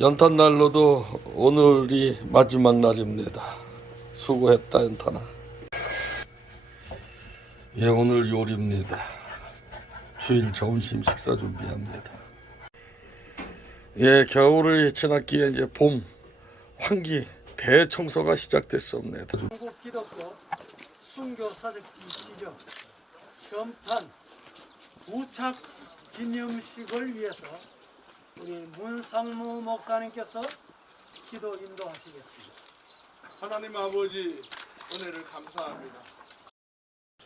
연탄난로도 오늘이 마지막 날입니다. 수고했다 연탄아. 예, 오늘 요리입니다. 주일 점심 식사 준비합니다. 예, 겨울을 지났기에 이제 봄 환기 대청소가 시작됐습니다. 한국 기독교 순교 사적지 지정 현판 부착 기념식을 위해서 우리 문상무 목사님께서 기도 인도하시겠습니다. 하나님 아버지, 은혜를 감사합니다.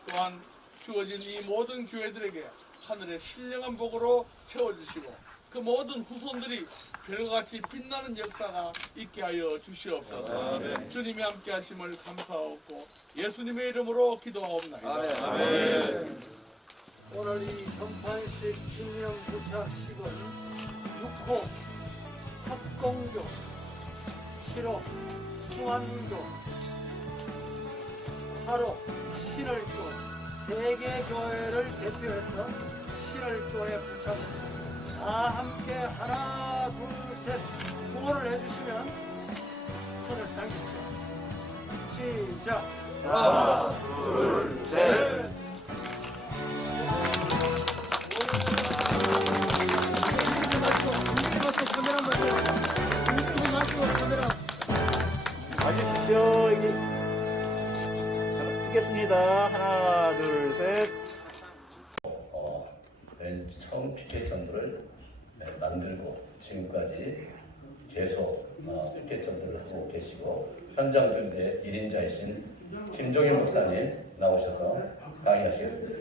또한 주어진 이 모든 교회들에게 하늘의 신령한 복으로 채워주시고 그 모든 후손들이 별같이 빛나는 역사가 있게 하여 주시옵소서. 아멘. 주님이 함께 하심을 감사하고 예수님의 이름으로 기도하옵나이다. 아멘. 오늘 이 현판식 기념 부착식은 6호 합공교, 7호 수완교, 8호 신월교 세 개 교회를 대표해서 신월교에 부착합니다. 다 함께 하나 둘 셋 구호를 해주시면 손을 당길 수 있습니다. 시작. 하나 둘 셋. 와주십시오. 여기 찍겠습니다. 하나, 둘, 셋. 맨 처음 피켓 전도를 만들고 지금까지 계속 피켓 전도를 하고 계시고 현장 준비의 1인자이신 김종일 목사님 나오셔서 강의하시겠습니다.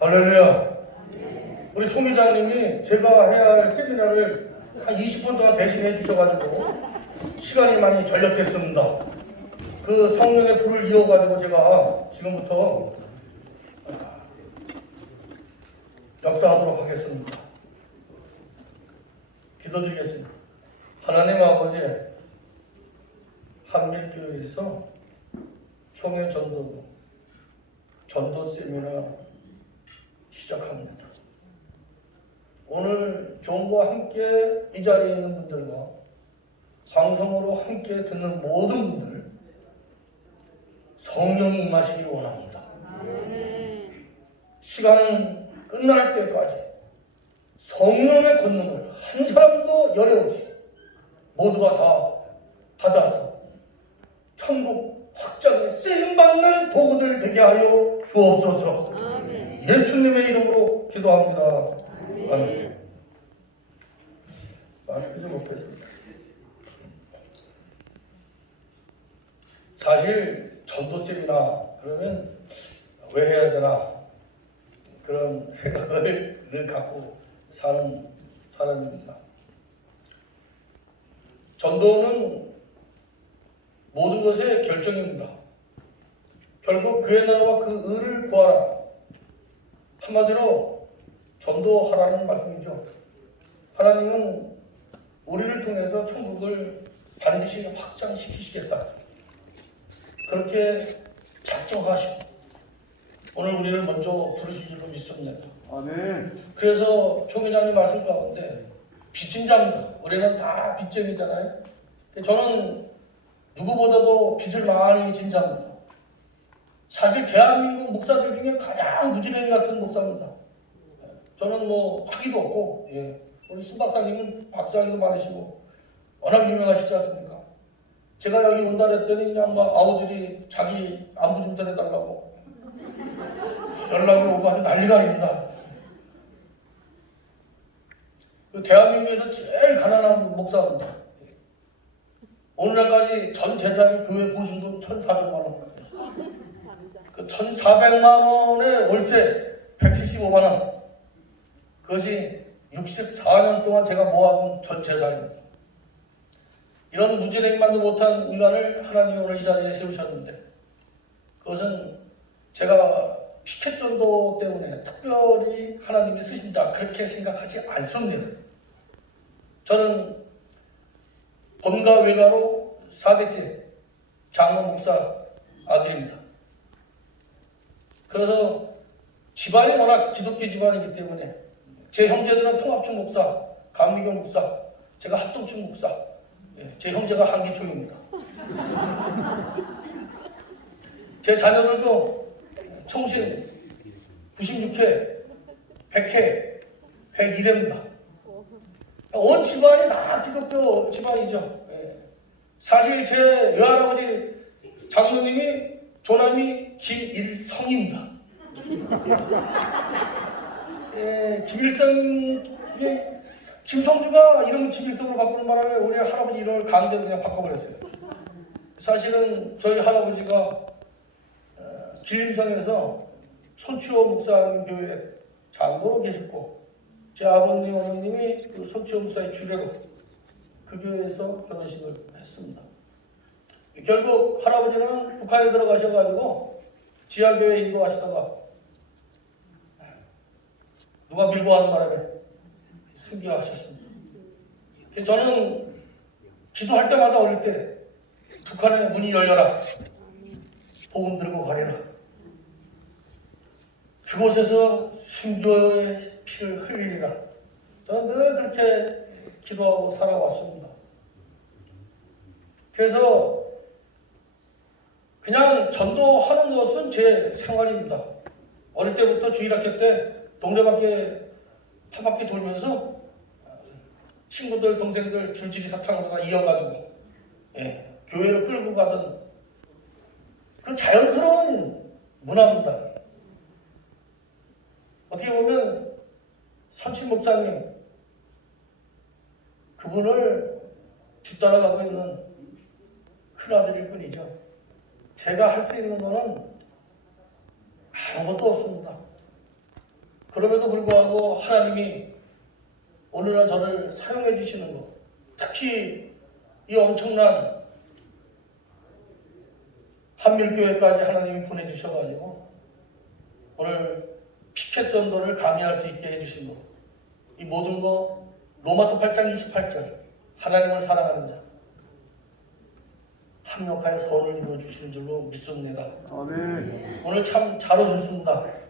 할렐루야. 우리 총회장님이 제가 해야 할 세미나를 한 20분 동안 대신해 주셔가지고 시간이 많이 절약됐습니다. 그 성령의 불을 이어가지고 제가 지금부터 역사하도록 하겠습니다. 기도드리겠습니다. 하나님 아버지, 한길교회에서 총회 전도 세미나 시작합니다. 오늘 종과 함께 이 자리에 있는 분들과 방송으로 함께 듣는 모든 분들 성령이 임하시기를 원합니다. 시간 끝날 때까지 성령의 권능을 한 사람도 열애없이 모두가 다 받아서 천국 확장에 쓰임받는 도구들 되게 하여 주옵소서. 예수님의 이름으로 기도합니다. 아멘. 마스크 좀 벗겠습니다. 사실 전도 세미나 그러면 왜 해야 되나 그런 생각을 늘 갖고 사는 사람입니다. 전도는 모든 것의 결정입니다. 결국 그의 나라와 그 의를 구하라. 한마디로 전도하라는 말씀이죠. 하나님은 우리를 통해서 천국을 반드시 확장시키시겠다. 그렇게 작정하시고 오늘 우리를 먼저 부르실 줄로 믿습니다. 아멘. 그래서 총회장님 말씀 가운데 빚진 자입니다. 우리는 다 빚쟁이잖아요. 저는 누구보다도 빚을 많이 진 자입니다. 사실 대한민국 목사들 중에 가장 무지랭이 같은 목사입니다. 저는 뭐 학위도 없고, 우리 신 박사님은 박사학위도 많으시고 워낙 유명하시지 않습니까? 제가 여기 온다 그랬더니 그냥 막 아우들이 자기 안부 좀 전해달라고 연락이 오고 아주 난리가 아닙니다. 그 대한민국에서 제일 가난한 목사입니다. 오늘날까지 전 재산이 교회 보증금 1,400만 원. 그 1,400만 원의 월세 175만 원. 그것이 64년 동안 제가 모아둔 전 재산입니다. 이런 무지랭이만도 못한 인간을 하나님이 오늘 이 자리에 세우셨는데 그것은 제가 피켓 전도 때문에 특별히 하나님이 쓰신다 그렇게 생각하지 않습니다. 저는 본가 외가로 4대째 장로 목사 아들입니다. 그래서 집안이 워낙 기독교 집안이기 때문에 제 형제들은 통합충 목사, 감리교 목사, 제가 합동충 목사, 제 형제가 한기총입니다. 제 자녀들도 총신 96회, 100회, 102회입니다. 온 집안이 다 기독교 집안이죠. 사실 제 외할아버지 장모님이 조남이 김일성입니다. 김일성, 김성주가 이름을 김일성으로 바꾸는 바람에 우리 할아버지 이름을 강제로 그냥 바꿔버렸어요. 사실은 저희 할아버지가 길림성에서 손치호 목사님 교회 장로로 계셨고, 제 아버님, 어머님이 그 손치호 목사의 주례로 그 교회에서 결혼식을 했습니다. 결국 할아버지는 북한에 들어가셔가지고 지하교회 인도하시다가 누가 밀고 하는 바람에 순교하셨습니다. 저는 기도할 때마다 어릴 때 북한의 문이 열려라, 복음 들고 가리라, 그곳에서 순교의 피를 흘리리라, 저는 늘 그렇게 기도하고 살아왔습니다. 그래서 그냥 전도하는 것은 제 생활입니다. 어릴 때부터 주일학교 때 동네밖에 한 바퀴 돌면서 친구들, 동생들 줄줄이 사탕으로다 이어가지고 교회를 끌고 가던 그 자연스러운 문화입니다. 어떻게 보면 선친 목사님, 그분을 뒤따라가고 있는 큰아들일 뿐이죠. 제가 할 수 있는 것은 아무것도 없습니다. 그럼에도 불구하고 하나님이 오늘날 저를 사용해 주시는 것, 특히 이 엄청난 한밀교회까지 하나님이 보내주셔가지고 오늘 피켓 전도를 감히할 수 있게 해주신 것, 이 모든 거 로마서 8장 28절, 하나님을 사랑하는 자 합력하여 선을 이루어 주시는 줄로 믿습니다. 아멘. 오늘 참 잘 오셨습니다.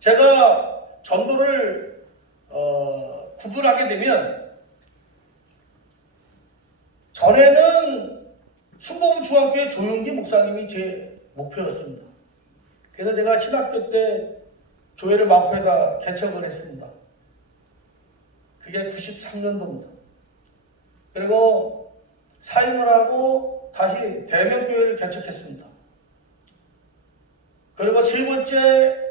제가 전도를 구분하게 되면, 전에는 순복음 중학교의 조용기 목사님이 제 목표였습니다. 그래서 제가 신학교 때 교회를 마포에다 개척을 했습니다. 그게 93년도입니다. 그리고 사임을 하고 다시 대명교회를 개척했습니다. 그리고 세 번째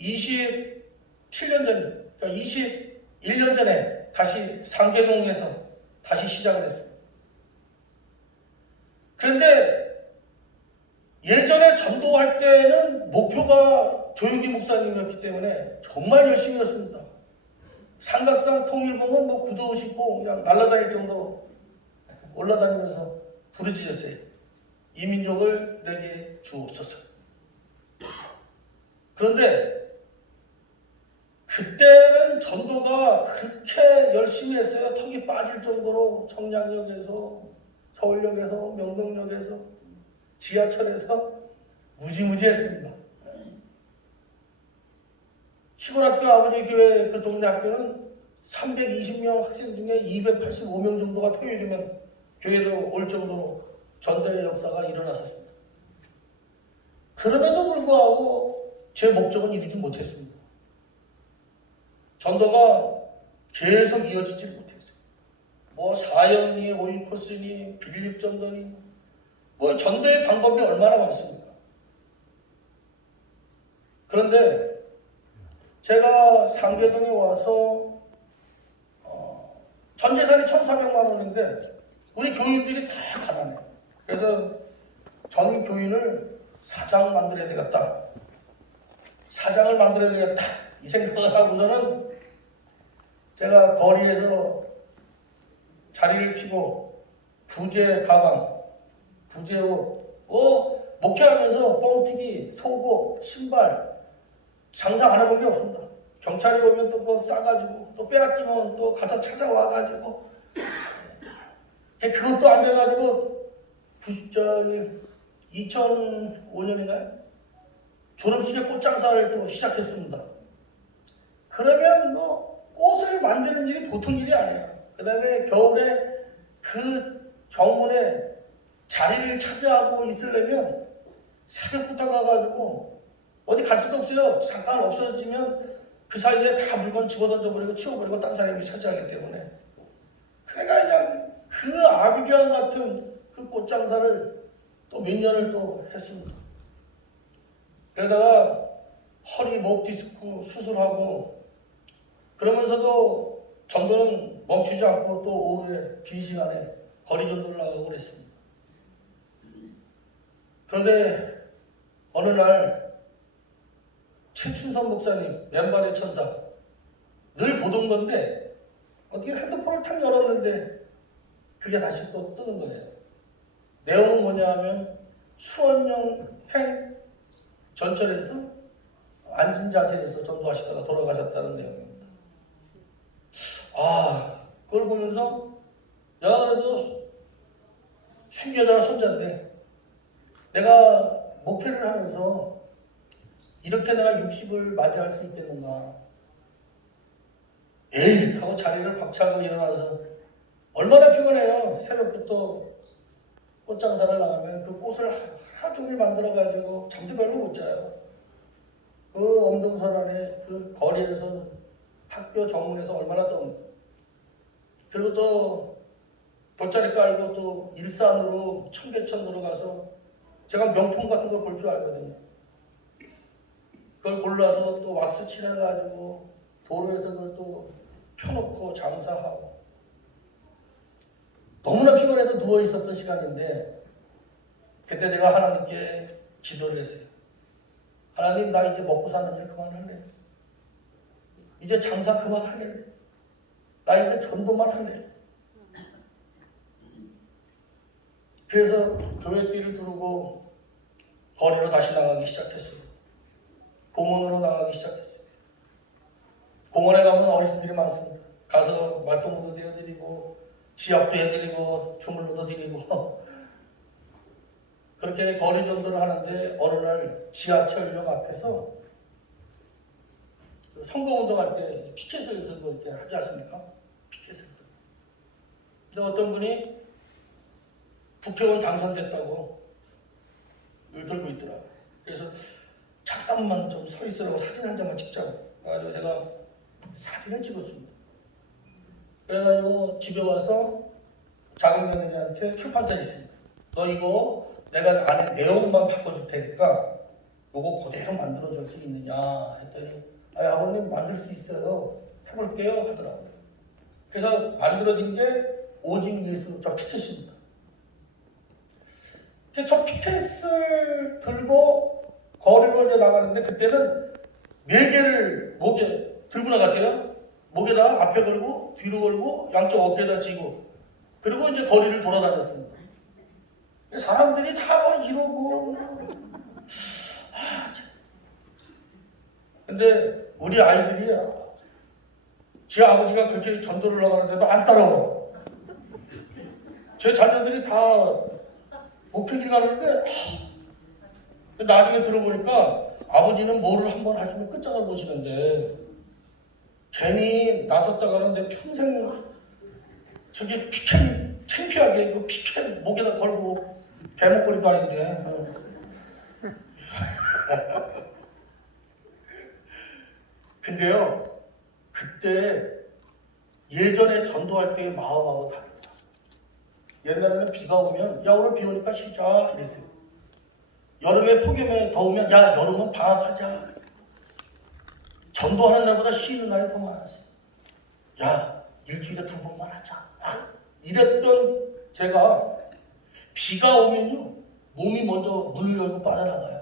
27년 전, 그러니까 21년 전에 다시 상계동에서 다시 시작을 했습니다. 그런데 예전에 전도할 때는 목표가 조용기 목사님이었기 때문에 정말 열심히 했습니다. 삼각산 통일봉은 뭐 구두 신고 그냥 날아다닐 정도로 올라다니면서 부르짖었어요. 이 민족을 내게 주옵소서. 그런데 그때는 전도가 그렇게 열심히 했어요. 턱이 빠질 정도로 청량역에서, 서울역에서, 명동역에서, 지하철에서 무지무지 했습니다. 시골학교 아버지 교회 그 동네 학교는 320명 학생 중에 285명 정도가 토요일이면 교회로 올 정도로 전도의 역사가 일어났었습니다. 그럼에도 불구하고 제 목적은 이루지 못했습니다. 전도가 계속 이어지지 못했어요. 뭐 사형리, 오이코스니, 빌립전도니, 뭐 전도의 방법이 얼마나 많습니까? 그런데 제가 상계동에 와서 전 재산이 1,400만 원인데 우리 교인들이 다 가난해요. 그래서 전 교인을 사장 만들어야 되겠다. 사장을 만들어야 되겠다. 이 생각을 하고서는 제가 거리에서 자리를 피고 부재 가방, 부재 옷, 목회하면서 뻥튀기, 속옷, 신발 장사 안 해본 게 없습니다. 경찰이 오면 또 그거 싸가지고 또 빼앗기면 또 가서 찾아와가지고 그것도 안 돼가지고 2005년인가요? 졸업식에 꽃장사를 또 시작했습니다. 그러면 뭐 꽃을 만드는 일이 보통 일이 아니에요. 그 다음에 겨울에 그 정문에 자리를 차지하고 있으려면 새벽부터 가가지고 어디 갈 수도 없어요. 잠깐 없어지면 그 사이에 다 물건 집어던져버리고 치워버리고 딴 사람이 차지하기 때문에. 그러니까 그냥 그 아비규환 같은 그 꽃장사를 또 몇 년을 또 했습니다. 그러다가 허리 목 디스크 수술하고 그러면서도 전도는 멈추지 않고 또 오후에 긴 시간에 거리 전도를 나가고 그랬습니다. 그런데 어느 날 최춘선 목사님 맨발의 천사 늘 보던 건데 어떻게 핸드폰을 탁 열었는데 그게 다시 또 뜨는 거예요. 내용은 뭐냐 하면 수원영행 전철에서 앉은 자세에서 전도하시다가 돌아가셨다는 내용입니다. 아, 그걸 보면서 내가 그래도 순교자 손자인데 내가 목회를 하면서 이렇게 내가 60을 맞이할 수 있겠는가. 에이 하고 자리를 박차고 일어나서 얼마나 피곤해요. 새벽부터 꽃장사를 나가면 그 꽃을 하루 종일 만들어가지고 잠도 별로 못 자요. 그 엄동선 안에 그 거리에서 학교 정문에서 얼마나 또 그리고 또 돗자리 깔고 또 일산으로 청계천으로 가서 제가 명품 같은 걸 볼 줄 알거든요. 그걸 골라서 또 왁스 칠해가지고 도로에서 그걸 또 펴놓고 장사하고 너무나 피곤해서 누워 있었던 시간인데 그때 제가 하나님께 기도를 했어요. 하나님, 나 이제 먹고 사는 일 그만할래. 이제 장사 그만할래. 나 이제 전도만 할래. 그래서 교회 띠를 두르고 거리로 다시 나가기 시작했어요. 공원으로 나가기 시작했어요. 공원에 가면 어르신들이 많습니다. 가서 말동무도 되어드리고 지압도 해드리고 주물러도 드리고 그렇게 거리 전도를 하는데 어느 날 지하철역 앞에서 선거운동할 때 피켓을 들고 이렇게 하지 않습니까? 피켓을 들고. 근데 어떤 분이 국회의원 당선됐다고 을 들고 있더라고요. 그래서 잠깐만 좀 서 있으라고 사진 한 장만 찍자고. 그래가지고 제가 사진을 찍었습니다. 그래가지고 집에 와서 작은 며느리한테 출판사에 있습니다. 너 이거 내가 안에 내용만 바꿔줄 테니까 요거 그대로 만들어줄 수 있느냐 했더니 아버님 만들 수 있어요. 해볼게요 하더라고요. 그래서 만들어진 게 오직 예수 저 피켓입니다. 저 피켓을 들고 거리로 이제 나가는데 그때는 4개를 목에 들고 나갔어요. 목에다가 앞에 걸고 뒤로 걸고 양쪽 어깨에다 쥐고 그리고 이제 거리를 돌아다녔습니다. 사람들이 다 막 이러고 근데 우리 아이들이 제 아버지가 그렇게 전도를 나가는데도 안 따라와. 제 자녀들이 다 목회길 가는데 나중에 들어보니까 아버지는 뭐를 한번 하시면 끝장을 보시는데 괜히 나섰다가는 내 평생 저기 피켓 창피하게 그 피켓 목에다 걸고 대목걸이도 아닌데 근데요 그때 예전에 전도할 때의 마음하고 다르다. 옛날에는 비가 오면 야 오늘 비 오니까 쉬자 이랬어요. 여름에 폭염에 더우면 야 여름은 방학하자. 전도하는 날보다 쉬는 날이 더 많았어요. 야 일주일에 2번만 하자. 이랬던 제가 비가 오면요 몸이 먼저 문을 열고 빠져나가요.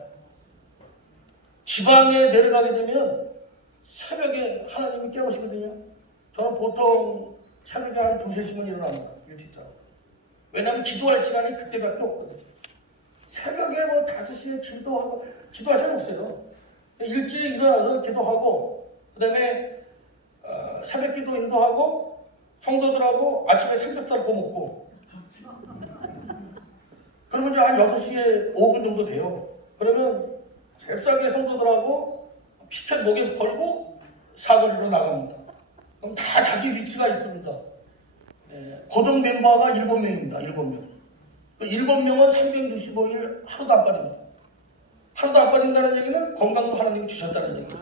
지방에 내려가게 되면 새벽에 하나님이 깨우시거든요. 저는 보통 새벽에 한 2-3시면 일어납니다. 일찍 자고. 왜냐하면 기도할 시간이 그때밖에 없거든요. 새벽에 뭐 5시에 기도하고 기도할 시간 없어요. 일찍 일어나서 기도하고 그 다음에 새벽 기도 인도하고 성도들하고 아침에 삼겹살 구워 먹고 그러면 이제 한 6시에 5분 정도 돼요. 그러면 잽싸게 성도들하고 피켓 목에 걸고 사거리로 나갑니다. 그럼 다 자기 위치가 있습니다. 고정 멤버가 7명입니다. 7명. 그 7명은 365일 하루도 안 빠집니다. 하루도 안 빠진다는 얘기는 건강도 하나님이 주셨다는 얘기입니다.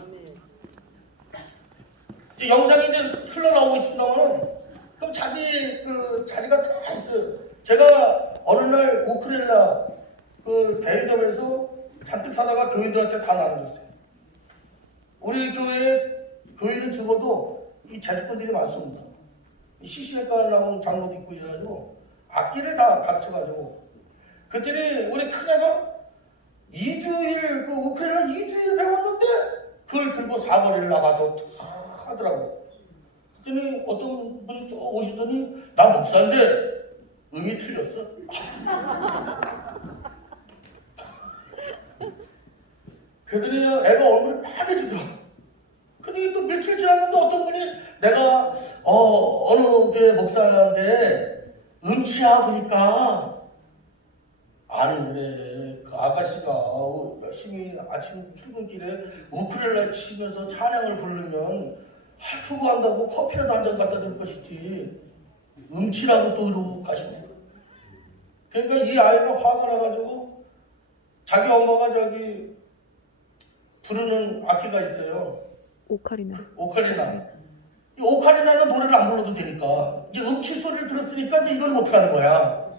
이제 영상이 이제 흘러나오고 있습니다만은 그럼 자리가 다 있어요. 제가 어느 날 우크렐라 그 대여점에서 잔뜩 사다가 교인들한테 다 나눠줬어요. 우리 교회는 적어도 이 재주꾼들이 많습니다. 시시회과 나온 장로도 있고 이래가지고 악기를 다 가르쳐가지고 그랬더니 우리 큰애가 2주일 그 우크렐라 2주일 배웠는데 그걸 들고 사거리를 나가서 하더라고요. 그랬더니 어떤 분이 오시더니 나 목사인데 음이 틀렸어. 그랬더니 애가 얼굴이 빨개지더라고. 근데 또 며칠 지났는데 어떤 분이 내가 어느 교회 목사인데 음치야 보니까 아니 그래 그 아가씨가 열심히 아침 출근길에 우크렐레 치면서 찬양을 부르면 수고한다고 커피라도 한 잔 갖다 줄 것이지 음치라고 또 이러고 가시네. 그러니까 이 아이가 화가 나가지고 자기 엄마가 저기 부르는 악기가 있어요. 오카리나. 이 오카리나는 노래를 안 불러도 되니까 이제 음치 소리를 들었으니까 이제 이걸 못 하는 거야.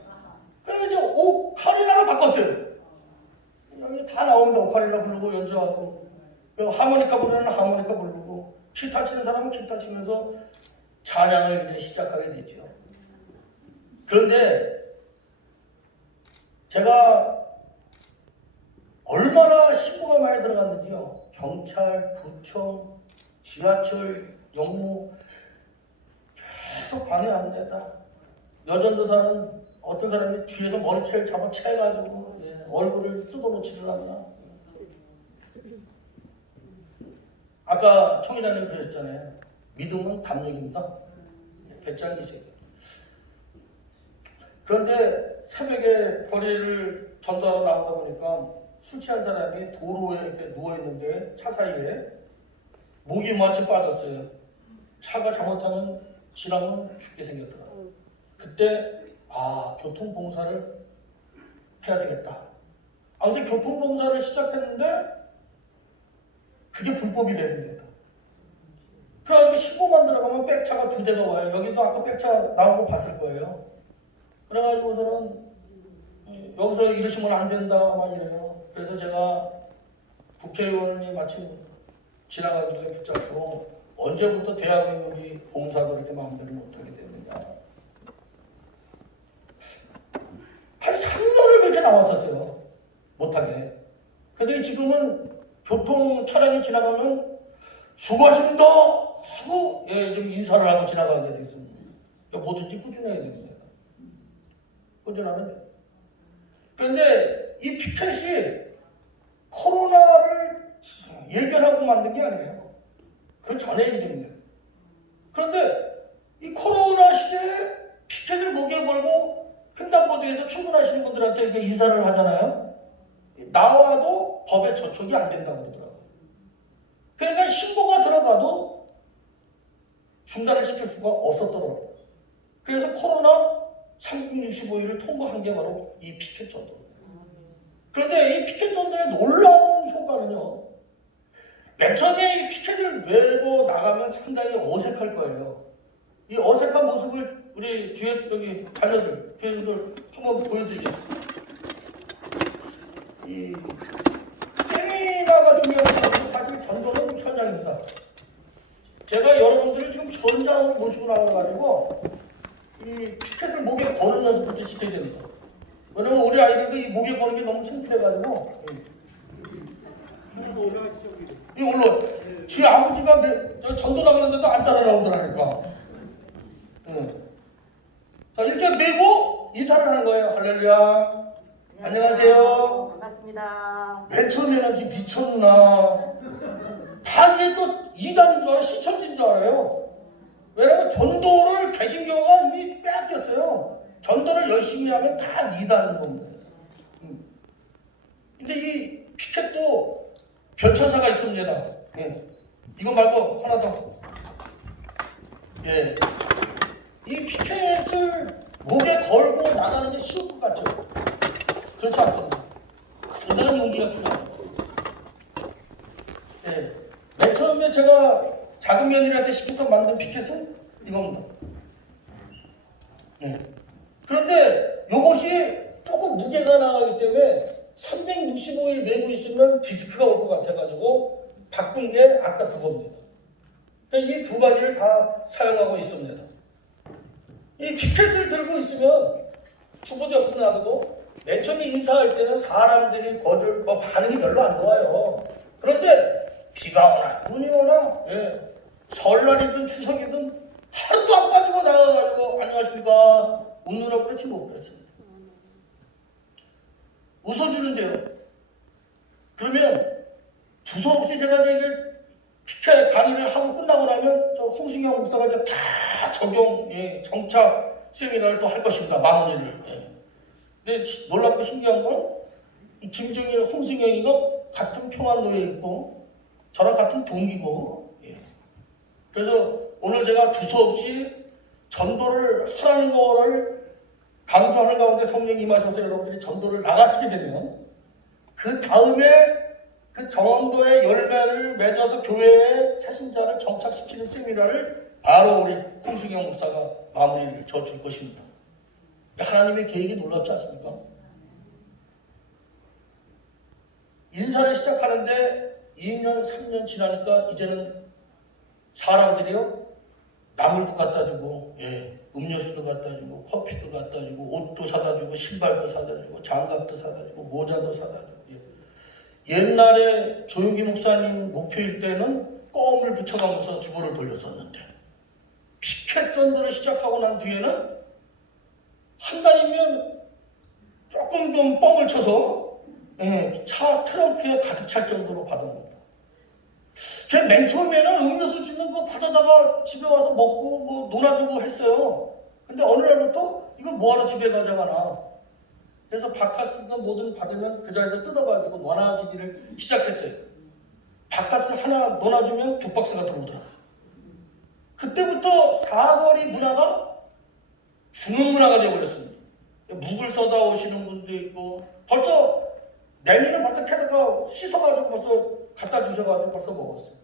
그래서 이제 오카리나를 바꿨어요. 여기 다 나옵니다. 오카리나 부르고 연주하고 하모니카 부르는 하모니카 부르고 기타 치는 사람은 기타 치면서 찬양을 이제 시작하게 되죠. 그런데 제가 얼마나 신고가 많이 들어갔는지요. 경찰, 구청, 지하철, 영무 계속 방해합니다. 여전도사는 어떤 사람이 뒤에서 머리채를 잡아 채가지고 얼굴을 뜯어놓지를 않나. 아까 총회장님 그러셨잖아요. 믿음은 담력입니다. 배짱이세요. 그런데 새벽에 거리를 전도하러 나오다 보니까 술 취한 사람이 도로에 이렇게 누워있는데 차 사이에 목이 마치 빠졌어요. 차가 잘못하면 지나면 죽게 생겼더라고요. 그때 교통봉사를 해야 되겠다. 근데 교통봉사를 시작했는데 그게 불법이랍니다. 그래가지고 신고만 들어가면 백차가 2대가 와요. 여기도 아까 백차 나온 거 봤을 거예요. 그래가지고서는 여기서 이러시면 안 된다 막 이래요. 그래서 제가 국회의원이 마침 지나가길래 붙잡고 언제부터 대한민국이 봉사도 이렇게 마음대로 못하게 됐느냐. 한 3년을 그렇게 나왔었어요. 못하게. 근데 지금은 교통 차량이 지나가면 수고하십니다 하고 좀 인사를 하고 지나가게 됐습니다. 뭐든지 꾸준하게 됩니다. 꾸준하면 돼요. 그런데 이 피켓이 코로나를 예견하고 만든 게 아니에요. 그 전에 일입니다. 그런데 이 코로나 시대에 피켓을 목에 걸고 횡단보도에서 출근하시는 분들한테 이렇게 인사를 하잖아요. 나와도 법에 저촉이 안 된다고 그러더라고요. 그러니까 신고가 들어가도 중단을 시킬 수가 없었더라고요. 그래서 코로나 365일을 통과한 게 바로 이 피켓 전도입니다. 그런데 이 피켓 전도의 놀라운 효과는요. 맨 처음에 이 피켓을 메고 나가면 상당히 어색할 거예요. 이 어색한 모습을 우리 뒤에 여기 자녀들, 뒤에들 한번 보여드리겠습니다. 이 세미나가 중요한 것은 사실 전도는 현장입니다. 제가 여러분들을 지금 현장으로 모시고 나와가지고 이 피켓을 목에 거는 연습부터 시켜야 됩니다. 왜냐면 우리 아이들도 이 목에 거는 게 너무 창피해가지고 이 올라 제 아버지가 전도 나가는데도 안 따라 나오더라니까. 자 이렇게 메고 인사를 하는 거예요. 할렐루야. 안녕하세요. 반갑습니다. 맨 처음에는 미쳤나. 다 이게 또 이단인 줄 알아요. 시청진 줄 알아요. 왜냐면 전도를 개신교가 이미 빼앗겼어요. 전도를 열심히 하면 다 이단인 겁니다. 근데 이 피켓도 변천사가 있습니다. 예. 이거 말고 하나 더. 예. 이 피켓을 목에 걸고 나가는 게 쉬울 것 같죠? 그렇지 않습니다. 상당한 용기가 필요합니다. 예. 맨 처음에 제가 작은 며느리한테 시켜서 만든 피켓은 이겁니다. 예. 그런데 이것이 조금 무게가 나가기 때문에 365일 메고 있으면 디스크가 올 것 같아가지고 바꾼 게 아까 그겁니다. 이 두 가지를 다 사용하고 있습니다. 이 피켓을 들고 있으면 주부도 옆에 놔두고 맨 처음에 인사할 때는 사람들이 반응이 별로 안 좋아요. 그런데 비가 오나 눈이 오나 설날이든 추석이든 하루도 안 빠지고 나가가지고 안녕하십니까 웃느라고 그렇지 못 그랬습니다. 웃어주는데요. 그러면 두서없이 제가 이제 피켓 강의를 하고 끝나고 나면 저 홍승영 목사가 이제 다 정착 세미나를 또 할 것입니다. 마무리를. 근데 놀랍고 신기한 건 이 김정일, 홍승영이가 같은 평안도에 있고 저랑 같은 동기고 그래서 오늘 제가 두서없이 전도를 하라는 거를 강조하는 가운데 성령이 임하셔서 여러분들이 전도를 나가시게 되면 그 다음에 그 전도의 열매를 맺어서 교회에 새신자를 정착시키는 세미나를 바로 우리 홍승영 목사가 마무리를 져줄 것입니다. 하나님의 계획이 놀랍지 않습니까? 인사를 시작하는데 2년, 3년 지나니까 이제는 사람들이요 나물도 갖다 주고 음료수도 갖다 주고 커피도 갖다 주고 옷도 사다 주고 신발도 사다 주고 장갑도 사다 주고 모자도 사다 주고 옛날에 조용기 목사님 목표일 때는 껌을 붙여가면서 주보를 돌렸었는데 피켓 전도를 시작하고 난 뒤에는 한 달이면 조금 좀 뻥을 쳐서 차 트렁크에 가득 찰 정도로 받아옵니다. 제가 맨 처음에는 음료수 주는 거 받아다가 집에 와서 먹고 뭐 놀아주고 했어요. 근데 어느 날부터 이거 뭐하러 집에 가져가나. 그래서 바카스도 뭐든 받으면 그 자리에서 뜯어가지고 나눠주기를 시작했어요. 바카스 하나 나눠주면 2박스가 들어오더라고요. 그때부터 사거리 문화가 주는 문화가 되어버렸습니다. 묵을 써다 오시는 분도 있고 벌써 냉이는 벌써 캐다가 씻어가지고 벌써 갖다 주셔가지고 벌써 먹었어요.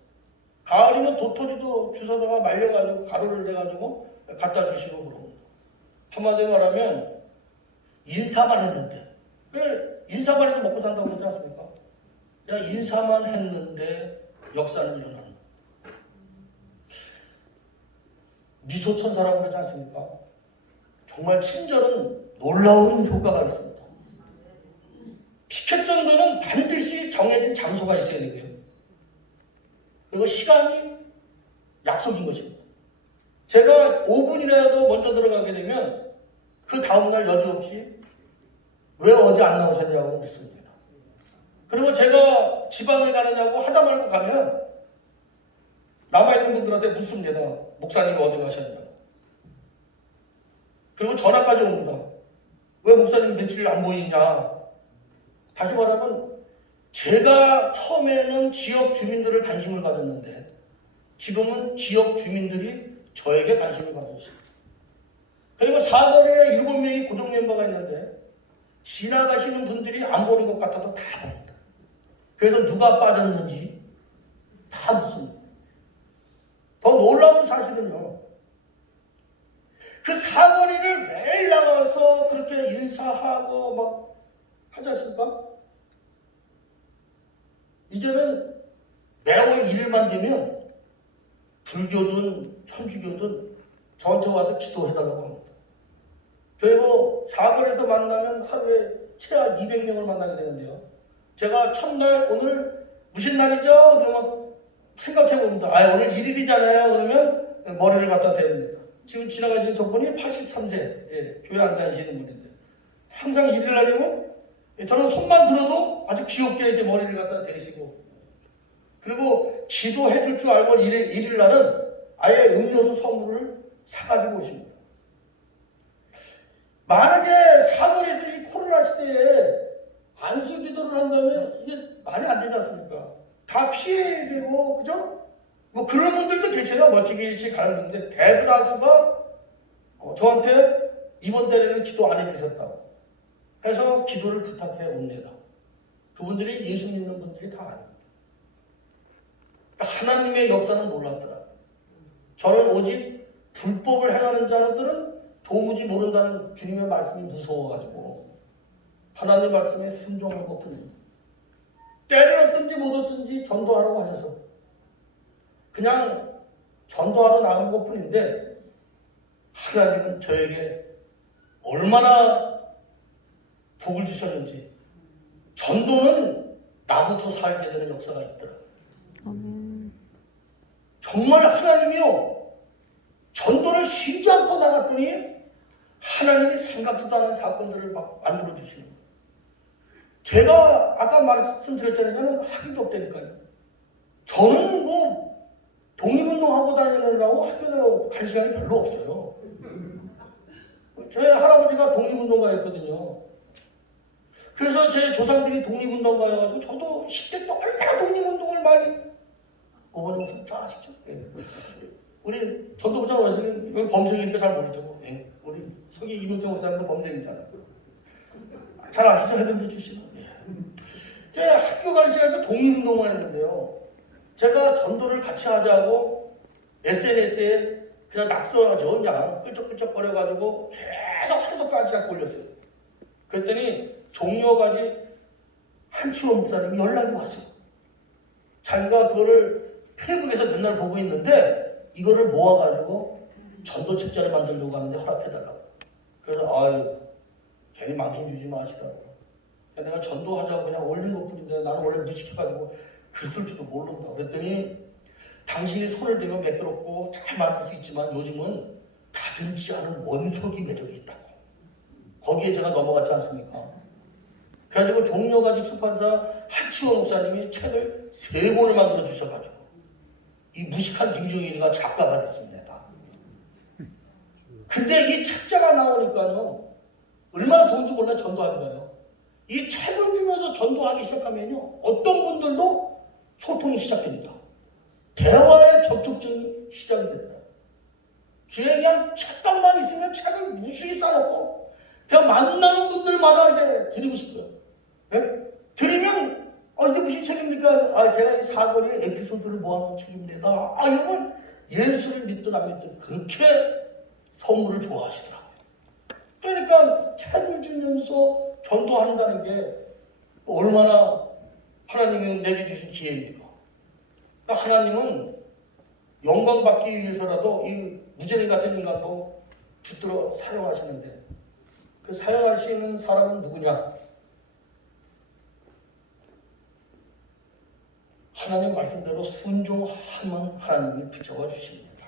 가을이면 도토리도 주워다가 말려가지고 가루를 내가지고 갖다 주시고 그럽니다. 한마디로 말하면 인사만 했는데 왜 인사만 해도 먹고 산다고 그러지 않습니까? 그냥 인사만 했는데 역사는 일어나는 거예요. 미소천사라고 그러지 않습니까? 정말 친절은 놀라운 효과가 있습니다. 피켓 정도는 반드시 정해진 장소가 있어야 되고요. 그리고 시간이 약속인 것입니다. 제가 5분이라도 먼저 들어가게 되면 그 다음날 여지없이 왜 어제 안 나오셨냐고 묻습니다. 그리고 제가 지방에 가느냐고 하다 말고 가면 남아있는 분들한테 묻습니다. 목사님 어디 가셨냐고. 그리고 전화까지 옵니다. 왜 목사님 며칠 안 보이냐. 다시 말하면 제가 처음에는 지역 주민들을 관심을 가졌는데 지금은 지역 주민들이 저에게 관심을 가졌습니다. 그리고 사거리에 7명이 고정 멤버가 있는데 지나가시는 분들이 안 보는 것 같아도 다 봅니다. 그래서 누가 빠졌는지 다 묻습니다. 더 놀라운 사실은요. 그 사거리를 매일 나가서 그렇게 인사하고 막 하지 않습니까? 이제는 매월 1일만 되면 불교든 천주교든 저한테 와서 기도해달라고 합니다. 그리고 사거리에서 만나면 하루에 최하 200명을 만나게 되는데요. 제가 첫날 오늘 무슨 날이죠? 그러면 생각해 봅니다. 오늘 1일이잖아요. 그러면 머리를 갖다 대립니다. 지금 지나가시는 저분이 83세 교회 안 다니시는 분인데 항상 1일 날이면 저는 손만 들어도 아주 귀엽게 이렇게 머리를 갖다 대시고 그리고 기도해 줄 줄 알고 1일 날은 아예 음료수 선물을 사가지고 오십니다. 만약에 사거리에서 이 코로나 시대에 안수 기도를 한다면 이게 말이 안 되지 않습니까? 다 피해되고, 그죠? 뭐 그런 분들도 계셔요. 멋지게 일찍 가는 분인데, 대다수가 저한테 이번 달에는 기도 안 해주셨다고 해서 기도를 부탁해 옵니다. 그분들이 예수 믿는 분들이 다 아닙니다. 하나님의 역사는 몰랐더라. 저는 오직 불법을 행하는 자들은 도무지 모른다는 주님의 말씀이 무서워가지고 하나님 말씀에 순종할 것뿐입니다. 때를 얻든지 못 얻든지 전도하라고 하셔서 그냥 전도하러 나간 것뿐인데 하나님은 저에게 얼마나 복을 주셨는지 전도는 나부터 살게 되는 역사가 있더라고요. 아멘. 정말 하나님이요. 전도를 쉬지 않고 나갔더니 하나님이 생각지도 않은 사건들을 막 만들어주시는 거예요. 제가 아까 말씀드렸잖아요. 학위도 없다니까요. 저는 뭐 독립운동하고 다니느라고 학교에 갈 시간이 별로 없어요. 저희 할아버지가 독립운동가였거든요. 그래서 제 조상들이 독립운동가여가지고 저도 10대 때 얼마나 독립운동을 많이 어머니 무슨 다 아시죠? 예. 우리 전도부장 원생님 이건 범생이니까 잘 모르죠. 예. 우리 서기 이문정 목사님도 범생이잖아. 잘 아시죠? 해병대 출신. 예. 학교 가는 시간에 독립운동을 했는데요. 제가 전도를 같이 하자고 SNS에 그냥 낙서하죠. 그냥 끌적끌적거려가지고 계속 하루도 빠지지 않고 올렸어요. 그랬더니 종료까지 한치호 목사님이 연락이 왔어요. 자기가 그거를 페이북에서 맨날 보고 있는데 이거를 모아가지고 전도 책자를 만들려고 하는데 허락해달라고. 그래서 아유 괜히 망신 주지 마시라고. 내가 전도하자고 그냥 올린 것뿐인데 나는 원래 무식해가지고 글 쓸 줄도 모른다고. 그랬더니 당신이 손을 대면 매끄럽고 잘 만들 수 있지만 요즘은 다듬지 않은 원석이 매력이 있다고. 거기에 제가 넘어갔지 않습니까? 그래가지고 종려가지 출판사 한치호 목사님이 책을 3권을 만들어 주셔가지고 이 무식한 김종일이가 작가가 됐습니다. 근데 이 책자가 나오니까요 얼마나 좋은지 몰라. 전도하니까요 이 책을 주면서 전도하기 시작하면요 어떤 분들도 소통이 시작됩니다. 대화의 접촉점이 시작이 됩니다. 그냥 책값만 있으면 책을 무수히 싸놓고 그냥 만나는 분들마다 이제 드리고 싶어요. 네? 드리면 이게 무슨 책입니까? 제가 이 사거리의 에피소드를 모아놓은 책입니다. 이건 예수를 믿든 안 믿든 그렇게 선물을 좋아하시더라고요. 그러니까 책을 주면서 전도한다는 게 얼마나 하나님이 내게 주신 기회입니까? 그러니까 하나님은 영광 받기 위해서라도 이 무죄인 같은 인간도 붙들어 사용하시는데 그 사용하시는 사람은 누구냐? 하나님 말씀대로 순종하면 하나님이 붙잡아 주십니다.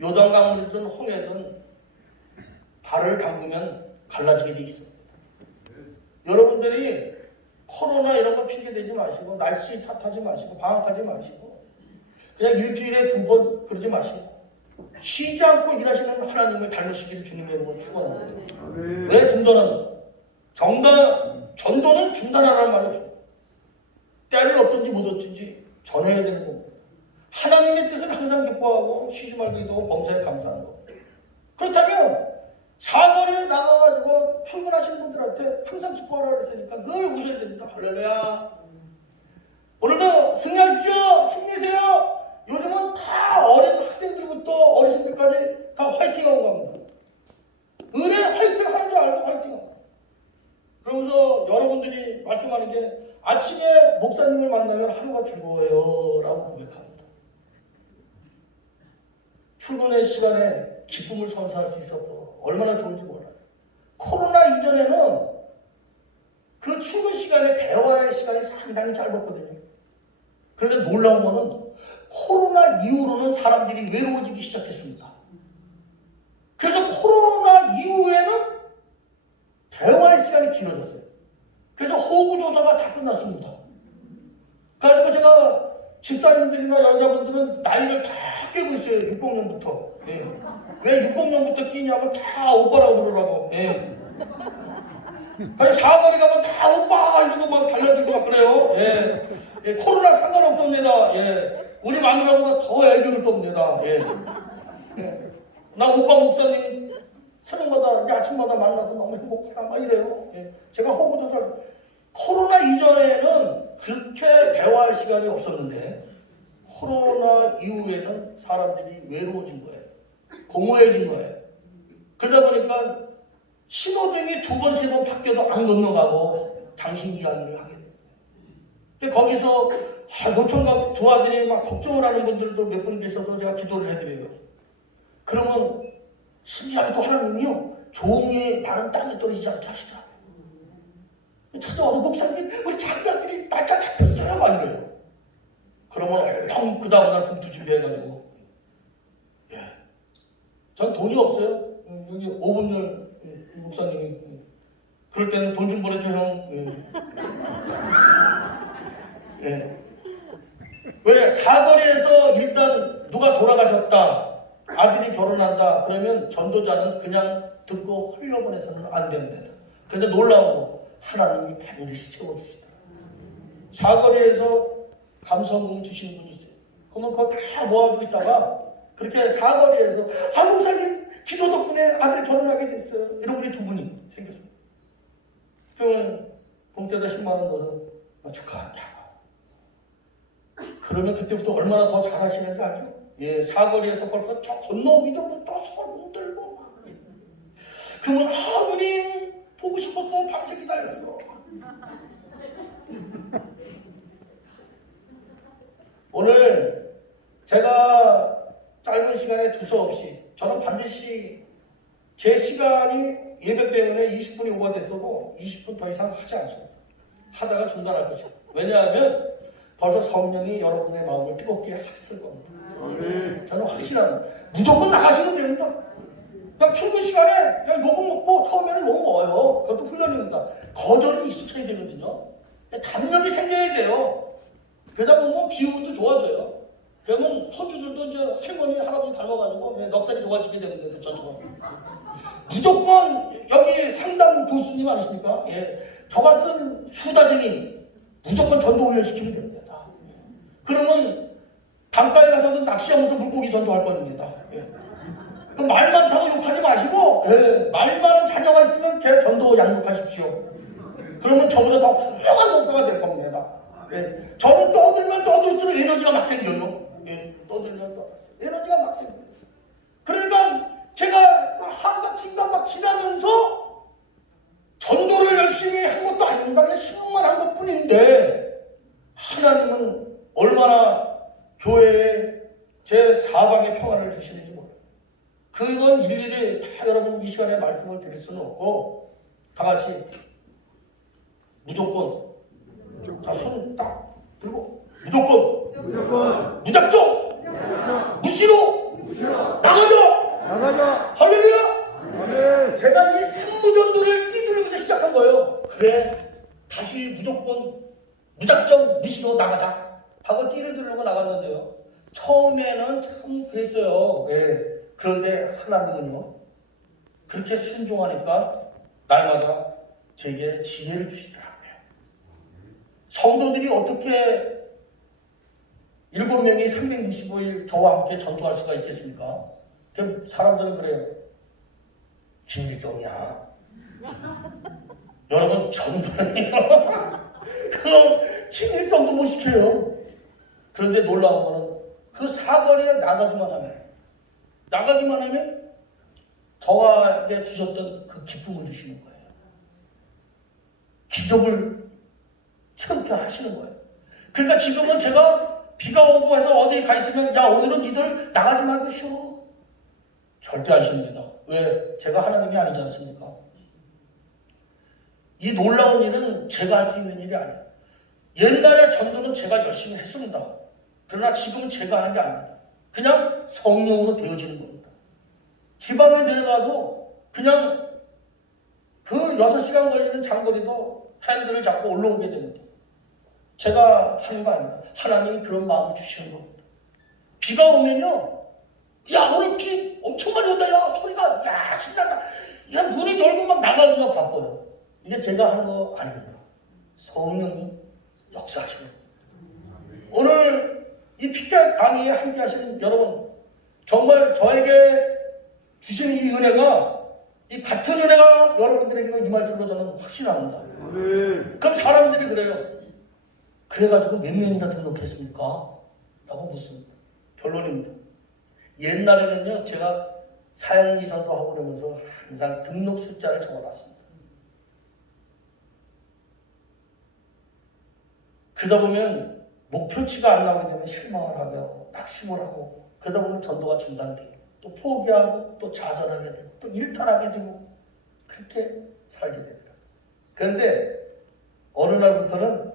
요단강물이든 홍해든 발을 담그면 갈라지게 돼 있습니다. 여러분들이 코로나 이런 거 핑계대지 마시고 날씨 탓하지 마시고 방학하지 마시고 그냥 일주일에 2번 그러지 마시고 쉬지 않고 일하시는 하나님을 닮으시기를 주님의 이름으로 축원합니다. 왜 중단합니까? 전도는 중단하라는 말이 없어요. 때를 얻든지 못 얻든지 전해야 되는 겁니다. 하나님의 뜻은 항상 기뻐하고 쉬지 말고 기도하고 범사에 감사하는 거. 그렇다면 사거리에 나가가지고 출근하시는 분들한테 항상 기뻐하라고 했으니까 늘 웃어야 됩니다. 할렐루야. 오늘도 승리하십시오. 힘내세요. 요즘은 다 어린 학생들부터 어르신들까지 다 화이팅하고 갑니다. 은혜 화이팅 하는 줄 알고 화이팅하고. 그러면서 여러분들이 말씀하는 게 아침에 목사님을 만나면 하루가 즐거워요 라고 고백합니다. 출근의 시간에 기쁨을 선사할 수 있었고 얼마나 좋은지 몰라요. 코로나 이전에는 그 출근 시간에 대화의 시간이 상당히 짧았거든요. 그런데 놀라운 거는 코로나 이후로는 사람들이 외로워지기 시작했습니다. 그래서 코로나 이후에는 대화의 시간이 길어졌어요. 그래서 호구조사가 다 끝났습니다. 그래가지고 제가 집사님들이나 여자분들은 나이를 다 깨고 있어요. 60년부터. 예. 왜 60년부터 끼냐면 다 오빠라고 그러라고. 예. 그래서 사거리 가면 다 오빠 이러고 막 달려들고 막 그래요. 예. 예, 코로나 상관없습니다. 예, 우리 마누라보다 더 애교를 떱니다. 예. 예. 나 오빠 목사님 새벽마다 이제 아침마다 만나서 너무 행복하다 막 이래요. 예. 제가 호구조절 코로나 이전에는 그렇게 대화할 시간이 없었는데 코로나 이후에는 사람들이 외로워진 거예요. 공허해진 거예요. 그러다 보니까 신호등이 2번, 3번 바뀌어도 안 건너가고 당신 이야기를 하게 돼요. 근데 거기서 노총각 두 아들이 막 걱정을 하는 분들도 몇 분 계셔서 제가 기도를 해드려요. 그러면 신기하게도 하나님이요, 종의 말은 땅에 떨어지지 않게 하시더라고요. 찾아와서 목사님, 우리 자기 아들이 날짜 잡혔어요 막 이래요. 그러면 얼른 그 다음날 봉투 준비해가지고, 예, 전 돈이 없어요. 여기 5분들 목사님이 그럴 때는 돈 좀 보내줘 형. 예. 예. 왜 사거리에서 일단 누가 돌아가셨다, 아들이 결혼한다 그러면 전도자는 그냥 듣고 흘려보내서는 안 됩니다. 그런데 놀라운 거 하나님이 반드시 채워주시더라. 사거리에서 감성금 주시는 분이 있어요. 그러면 그거 다 모아주고 있다가 그렇게 사거리에서 아 목사님 기도 덕분에 아들 결혼하게 됐어요. 이런 분이 2분이 생겼어요. 그러면 봉투에다 10만 원 넣어서 축하한다. 그러면 그때부터 얼마나 더 잘하시는지 알죠? 예, 사거리에서 벌써 저 건너오기 전부터 손 들고 막. 그러면 누님 보고 싶었어. 밤새 기다렸어. 오늘 제가 짧은 시간에 두서없이 저는 반드시 제 시간이 예배 때문에 20분이 오버됐어도 20분 더 이상 하지 않습니다. 하다가 중단할 것이고, 왜냐하면 벌써 성령이 여러분의 마음을 뜨겁게 했을 겁니다. 저는 확실합니다. 무조건 나가시면 됩니다. 그냥 출근 시간에 그냥 요금 먹고 처음에는 요금 먹어요. 그것도 훈련입니다. 거절이 익숙해야 되거든요. 담력이 생겨야 돼요. 그러다 보면 비유도 좋아져요. 그러면 손주들도 이제 할머니, 할아버지 닮아가지고 넉살이 좋아지게 되는데 저처럼. 무조건 여기 상담 교수님 아니십니까? 예. 저 같은 수다쟁이 무조건 전도 훈련시키면 됩니다. 예. 그러면 강가에 가서도 낚시하면서 물고기 전도할 겁니다. 예. 그 말 많다고 욕하지 마시고, 예. 말 많은 자녀가 있으면 걔 전도 양육하십시오. 그러면 저보다 더 훌륭한 목사가 될 겁니다. 예. 저는 떠들면 떠들수록 에너지가 막 생겨요. 예. 떠들면 떠들수록 에너지가 막 생겨요. 그러니까 제가 한박 진강박 지나면서 전도를 열심히 한 것도 아닙니다. 그냥 신앙만 한 것뿐인데 하나님은 얼마나 교회에 제 사방의 평안을 주시는지 몰라요. 그건 일일이 다 여러분 이 시간에 말씀을 드릴 수는 없고, 다 같이 무조건 손 딱 들고 무조건 무작정 무시로 나가자 할렐루야. 제가 이 산무전도를 뛰들면서 시작한 거예요. 그래, 다시 무조건 무작정 무시로 나가자 하고 띠를 들고 나갔는데요, 처음에는 참 그랬어요. 예. 그런데 하나님은요, 그렇게 순종하니까 날마다 제게 지혜를 주시더라고요. 성도들이 어떻게 7명이 365일 저와 함께 전투할 수가 있겠습니까? 사람들은 그래요. 김일성이야. 여러분, 전도는요, 그럼 김일성도 못 시켜요. 그런데 놀라운 거는 그 사거리에 나가기만 하면 저에게 주셨던 그 기쁨을 주시는 거예요. 기적을 체험케 하시는 거예요. 그러니까 지금은 제가 비가 오고 해서 어디에 가 있으면 야, 오늘은 니들 나가지 말고 쉬어. 절대 안 쉽니다. 왜? 제가 하나님이 아니지 않습니까? 이 놀라운 일은 제가 할 수 있는 일이 아니에요. 옛날에 전도는 제가 열심히 했습니다. 그러나 지금은 제가 하는 게 아닙니다. 그냥 성령으로 되어지는 겁니다. 지방에 내려가도 그냥 그 6시간 걸리는 장거리도 핸들을 잡고 올라오게 됩니다. 제가 하는 거 아닙니다. 하나님이 그런 마음을 주시는 겁니다. 비가 오면요, 야, 오늘 비 엄청 많이 온다. 야, 소리가, 야, 신난다. 야, 문이 열고 막 나가기가 바빠요. 이게 제가 하는 거 아닙니다. 성령이 역사하시는 겁니다. 오늘 이 피켓 강의에 함께 하시는 여러분, 정말 저에게 주신 이 은혜가, 이 같은 은혜가 여러분들에게도 임할 줄로 저는 확신합니다. 그럼 사람들이 그래요. 그래가지고 몇 명이나 등록했습니까? 라고 묻습니다. 결론입니다. 옛날에는요, 제가 사형리 전도하고 그러면서 항상 등록 숫자를 적어놨습니다. 그러다 보면 목표치가 안 나오게 되면 실망을 하고 낙심을 하고, 그러다 보면 전도가 중단되고 또 포기하고 또 좌절하게 되고 또 일탈하게 되고 그렇게 살게 되더라고요. 그런데 어느 날부터는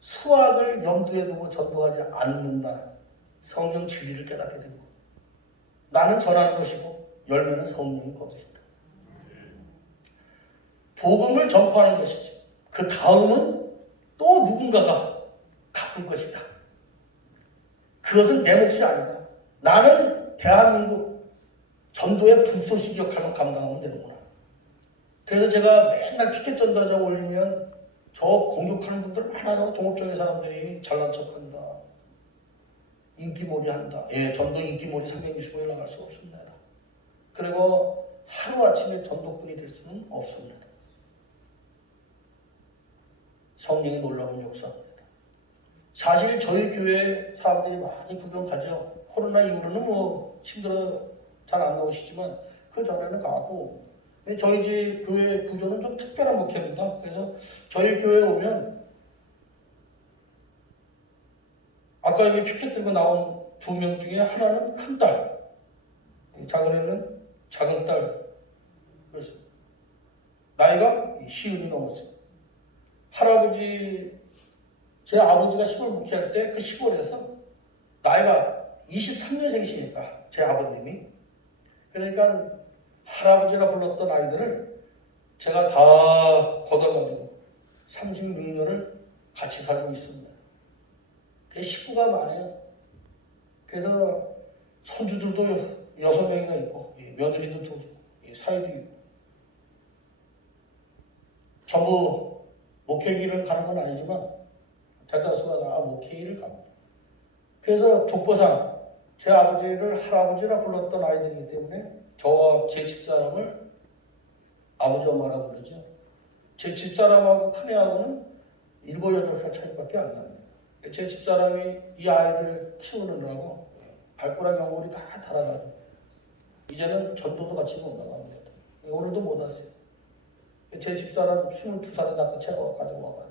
수학을 염두에 두고 전도하지 않는다, 성경 진리를 깨닫게 되고, 나는 전하는 것이고 열매는 성령이 거두신다. 복음을 전파하는 것이지, 그 다음은 또 누군가가 갚을 것이다. 그것은 내 몫이 아니다. 나는 대한민국 전도의 불쏘시기 역할만 감당하면 되는구나. 그래서 제가 맨날 피켓 전도하자고 올리면 저 공격하는 분들 많아요. 동업적인 사람들이 잘난 척한다, 인기몰이 한다. 예, 전도 인기몰이 365일 나갈 수 없습니다. 그리고 하루아침에 전도꾼이 될 수는 없습니다. 성령이 놀라운 역사입니다. 사실 저희 교회 사람들이 많이 구경하죠. 코로나 이후로는 뭐 힘들어 잘 안 나오시지만 그 전에는 가고, 저희 집 교회 구조는 좀 특별한 목회입니다. 그래서 저희 교회에 오면 아까 여기 피켓 들고 나온 2명 중에 하나는 큰 딸, 작은 애는 작은 딸. 그래서 나이가 10이 넘었어요. 할아버지, 제 아버지가 시골 목회할 때 그 시골에서 나이가 23년생이시니까 제 아버님이, 그러니까 할아버지가 불렀던 아이들을 제가 다 걷어가지고 36년을 같이 살고 있습니다. 그 식구가 많아요. 그래서 손주들도 6명이나 있고, 며느리도 두, 사이도 있고, 전부 목회 길을 가는 건 아니지만 대다수가 다 목회 길을 갑니다. 그래서 족보상 제 아버지를 할아버지라 불렀던 아이들이기 때문에 저와 제 집사람을 아버지 엄마라 부르죠. 제 집사람하고 큰애하고는 7, 8살 차이밖에 안 납니다. 제 집사람이 이 아이들 키우느라고 발가락 연골이 다 달아나고 이제는 전도도 같이 못 나갑니다. 오늘도 못 왔어요. 제 집사람 22살에 낳고 채워 가지고 와봐요.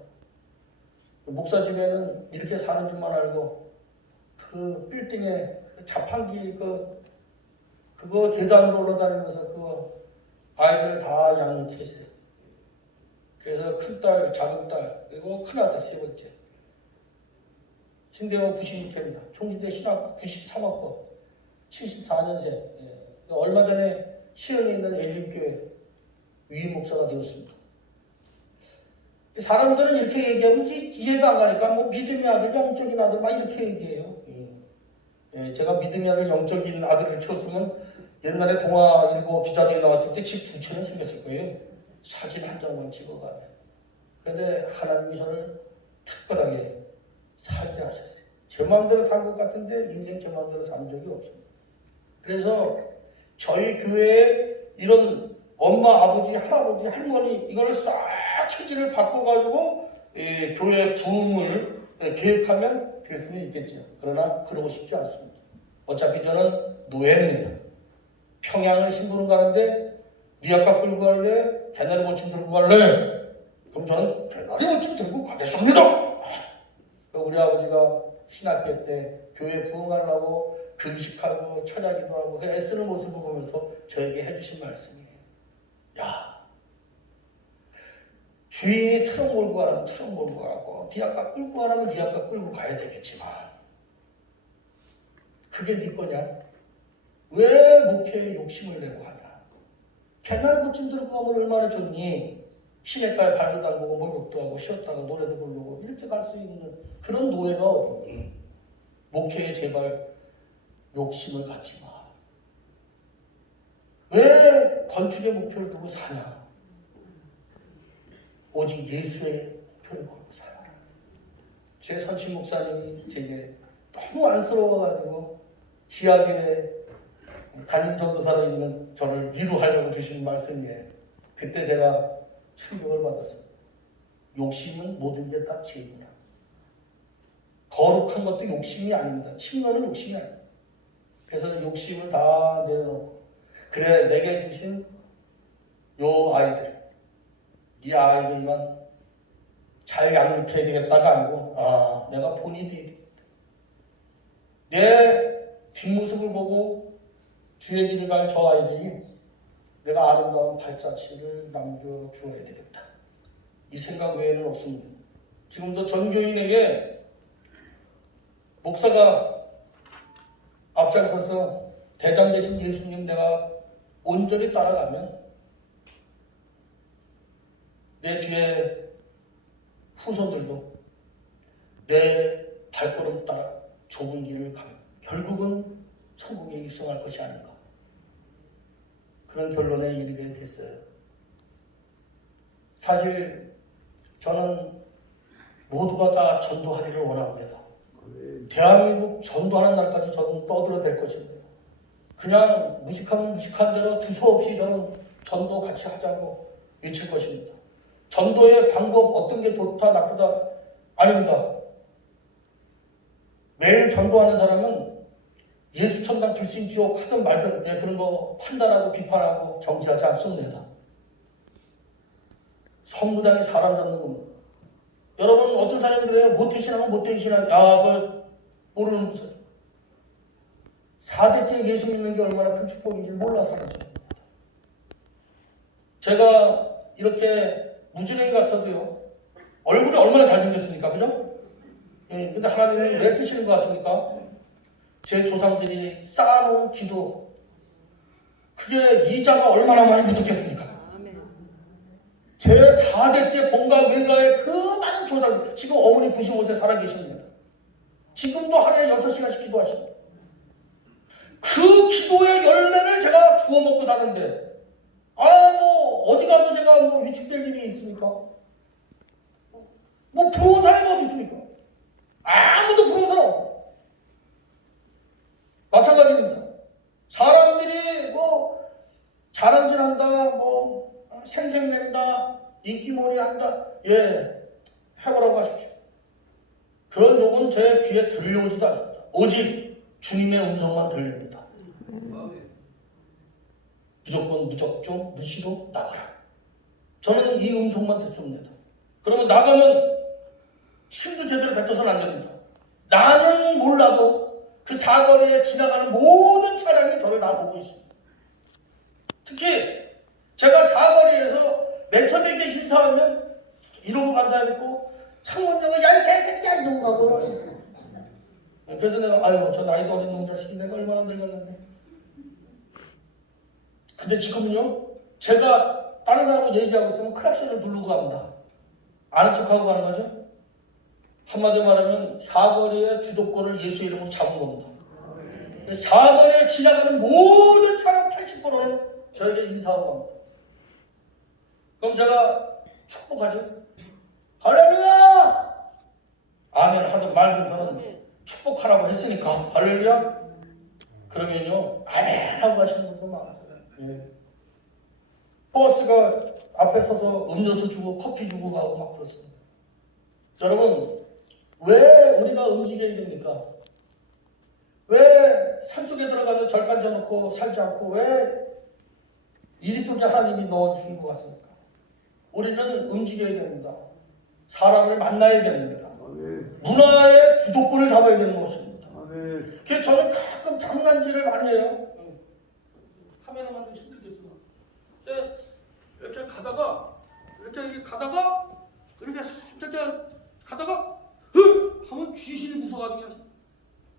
목사 집에는 이렇게 사는 줄만 알고 그 빌딩에 자판기 그거 계단으로 올라다니면서 그 아이들 다 양육했어요. 그래서 큰딸, 작은딸, 그리고 큰아들 3번째. 신대원 96회입니다. 총신대 신학 93학번, 74년생. 얼마 전에 시흥에 있는 엘림교회 위임 목사가 되었습니다. 사람들은 이렇게 얘기하면 이해가 안 가니까 뭐 믿음의 아들, 영적인 아들 막 이렇게 얘기해요. 제가 믿음의 아들, 영적인 아들을 키웠으면 옛날에 동아일보 기자들이 나왔을 때 집 2채는 생겼을 거예요. 사진 한 장만 찍어가면. 그런데 하나님이 저를 특별하게 살게 하셨어요. 제 마음대로 산 것 같은데 인생 제 마음대로 산 적이 없습니다. 그래서 저희 교회에 이런 엄마, 아버지, 할아버지, 할머니 이거를 싹 체질을 바꿔가지고 교회 부흥을 계획하면 될 수는 있겠죠. 그러나 그러고 싶지 않습니다. 어차피 저는 노예입니다. 평양을 심부름 가는데 네 아빠 끌고 갈래? 개나리 모침 들고 갈래? 그럼 저는 개나리 모침 들고 가겠습니다. 우리 아버지가 신학교 때 교회 부흥하려고 금식하고 철야기도 하고 애쓰는 모습을 보면서 저에게 해주신 말씀이에요. 야, 주인이 트럭 몰고 가라면 트럭 몰고 가고 네 아빠 끌고 가라면 네 아빠 끌고 가야 되겠지만 그게 네 거냐? 왜 목회에 욕심을 내고 하냐? 개나리 모침 들고 가면 얼마나 좋니? 시냇가에 발도 담그고 목욕도 하고 쉬었다가 노래도 부르고 이렇게 갈 수 있는 그런 노예가 어딨니? 목회에 제발 욕심을 갖지 마. 왜 건축의 목표를 두고 사냐? 오직 예수의 목표를 걸고 살아라. 제 선친 목사님이 제게 너무 안쓰러워가지고 지하교회 담임 전도사로 있는 저를 위로하려고 주신 말씀이에요. 그때 제가 충격을 받았어요. 욕심은 모든 게 다 죄입니다. 거룩한 것도 욕심이 아닙니다. 친거는 욕심이 아닙니다. 그래서 욕심을 다 내려놓고 그래 내게 주신 요 아이들 이 아이들만 잘 양육해야 되겠다가 아니고 아 내가 본이 돼야 되겠다. 내 뒷모습을 보고 주의 길을 갈 저 아이들이 내가 아름다운 발자취를 남겨주어야 되겠다. 이 생각 외에는 없습니다. 지금도 전교인에게 목사가 앞장서서 대장 되신 예수님 내가 온전히 따라가면 내 뒤에 후손들도 내 발걸음 따라 좁은 길을 가면 결국은 천국에 입성할 것이 아닌가 그런 결론에 이르게 됐어요. 사실 저는 모두가 다 전도하기를 원합니다. 대한민국 전도하는 날까지 저는 떠들어댈 것입니다. 그냥 무식하면 무식한 대로 두서없이 저는 전도 같이 하자고 외칠 것입니다. 전도의 방법 어떤 게 좋다 나쁘다 아닙니다. 매일 전도하는 사람은 예수 천당 불신지옥 하든 말든 그런 거 판단하고 비판하고 정지하지 않습니다. 선무당이 사람 잡는 겁니다. 여러분 어떤 사람이 그래요? 모태신앙은 모태신앙 그 모르는 거죠. 4대째 예수 믿는 게 얼마나 큰 축복인지 몰라 살았죠. 제가 이렇게 무지랭이 같아도요 얼굴이 얼마나 잘생겼습니까? 그죠? 예, 근데 하나님이 왜 쓰시는 것 같습니까? 제 조상들이 쌓아놓은 기도 그게 이자가 얼마나 많이 붙었겠습니까? 제 4대째 본가 외가의 그 많은 조상 지금 어머니 95세 살아계십니다. 지금도 하루에 6시간씩 기도하십니다. 그 기도의 열매를 제가 주워 먹고 사는데 어디 가도 제가 위축될 일이 있습니까? 부러운 사람이 어디 있습니까? 아무도 부러운 사람 없어요. 마찬가지입니다. 사람들이 자랑질한다, 생색낸다, 인기몰이 한다. 해보라고 하십시오. 그런 욕은 제 귀에 들려오지도 않습니다. 오직 주님의 음성만 들립니다. 무조건 무적종 무시로 나가라. 저는 이 음성만 듣습니다. 그러면 나가면 침도 제대로 뱉어서는 안 됩니다. 나는 몰라도 그 사거리에 지나가는 모든 차량이 저를 다 보고 있습니다. 특히 제가 사거리에서 맨 처음에 인사하면 이러고 간 사람 있고 창문 열고 야 이 개새끼야 이러고 가고 하셨어요. 그래서 내가 저 나이도 어린 놈자식이 내가 얼마나 늙었는데. 근데 지금은요 제가 다른 사람하고 얘기하고 있으면 크락션을 누르고 갑니다. 아는 척하고 가는 거죠. 한마디로 말하면 사거리의 주도권을 예수 이름으로 잡은 겁니다. 사거리에 지나가는 모든 차량 80%는 저에게 인사하고 갑니다. 그럼 제가 축복하죠. 할렐루야! 아멘 하든 말든 저는 축복하라고 했으니까 할렐루야? 그러면요 아멘 하고 가시는 분도 많아요. 버스가 앞에 서서 음료수 주고 커피 주고 가고 막 그렇습니다. 여러분 왜 우리가 움직여야 됩니까? 왜 산속에 들어가서 절간 져놓고 살지 않고 왜 일 속에 하나님이 넣어주신 것 같습니까? 우리는 움직여야 됩니다. 사람을 만나야 됩니다. 문화의 주도권을 잡아야 되는 것입니다. 그래서 저는 가끔 장난질을 많이 해요. 카메라만도 힘들겠지만 이렇게 가다가 살짝 가다가 하면 귀신이 무서워가지고 그냥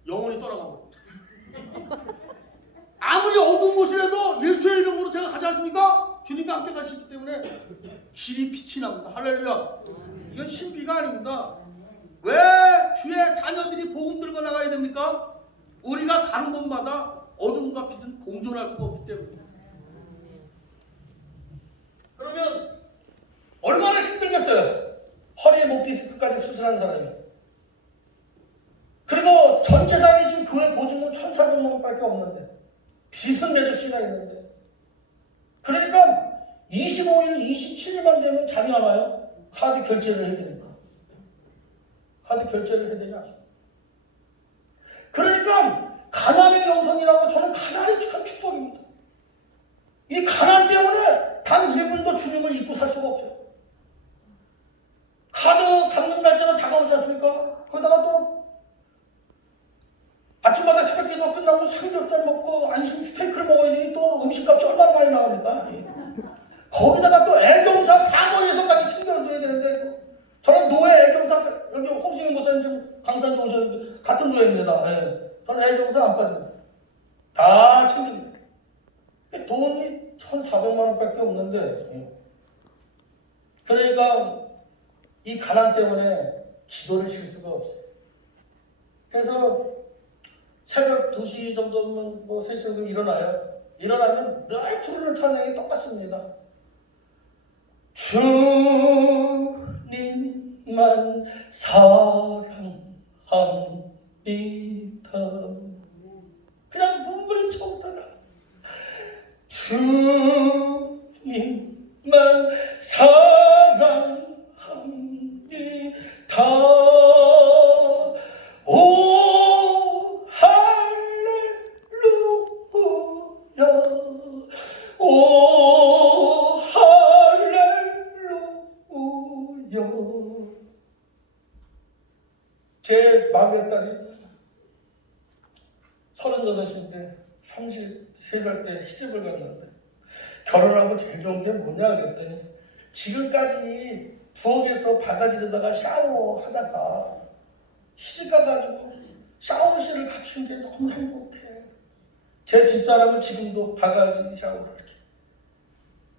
영혼이 떠나가고 아무리 어두운 곳이라도 예수의 이름으로 제가 가지 않습니까? 주님과 함께 가시기 때문에 길이 빛이 납니다. 할렐루야. 이건 신비가 아닙니다. 왜 주의 자녀들이 복음 들고 나가야 됩니까? 우리가 가는 곳마다 어둠과 빛은 공존할 수가 없기 때문에. 그러면 얼마나 힘들겠어요? 허리 목 디스크까지 수술한 사람이 그리고 전 재산이 지금 교회 보증은 1,400만 원밖에 없는데 빚은 몇 억씩이나 있는데 그러니까 25일, 27일만 되면 잠이 안 와요. 카드 결제를 해야 되니까. 카드 결제를 해야 되지 않습니까? 그러니까 가난의 영성이라고 저는 가난이 참 축복입니다. 이 가난 때문에 단 1분도 주님을 잊고 살 수가 없어요. 카드 갚는 날짜가 다가오지 않습니까? 거기다가 또 아침마다 새벽기도 끝나고 삼겹살 먹고 안심 스테이크를 먹어야 되니 또 음식값이 얼마나 많이 나갑니까? 거기다가 또 애경사 사거리에서까지 챙겨줘야 되는데 저는 노예 애경사 여기 홍승현 목사님 지금 강산에 오셨는데 같은 노예입니다. 예. 저는 애경사 안 빠집니다. 다 챙깁니다. 돈이 1,400만 원밖에 없는데 예. 그러니까 이 가난 때문에 기도를 쉴 수가 없어요. 그래서 새벽 2시 정도면 뭐 3시 정도 일어나요. 일어나면 늘 부르는 찬양이 똑같습니다. 주님만 사랑합니다. 그냥 눈물이 처음부터 주님만 사랑합니다. 오 할렐루야 오 할렐루야. 제 막내딸이 36인데 33살 때 시집을 갔는데 결혼하고 제일 좋은 게 뭐냐 그랬더니 지금까지 부엌에서 바가지로다가 샤워하다가 시집 가가지고 샤워실을 갖춘 게 너무 행복해. 제 집사람은 지금도 바가지 샤워를 이렇게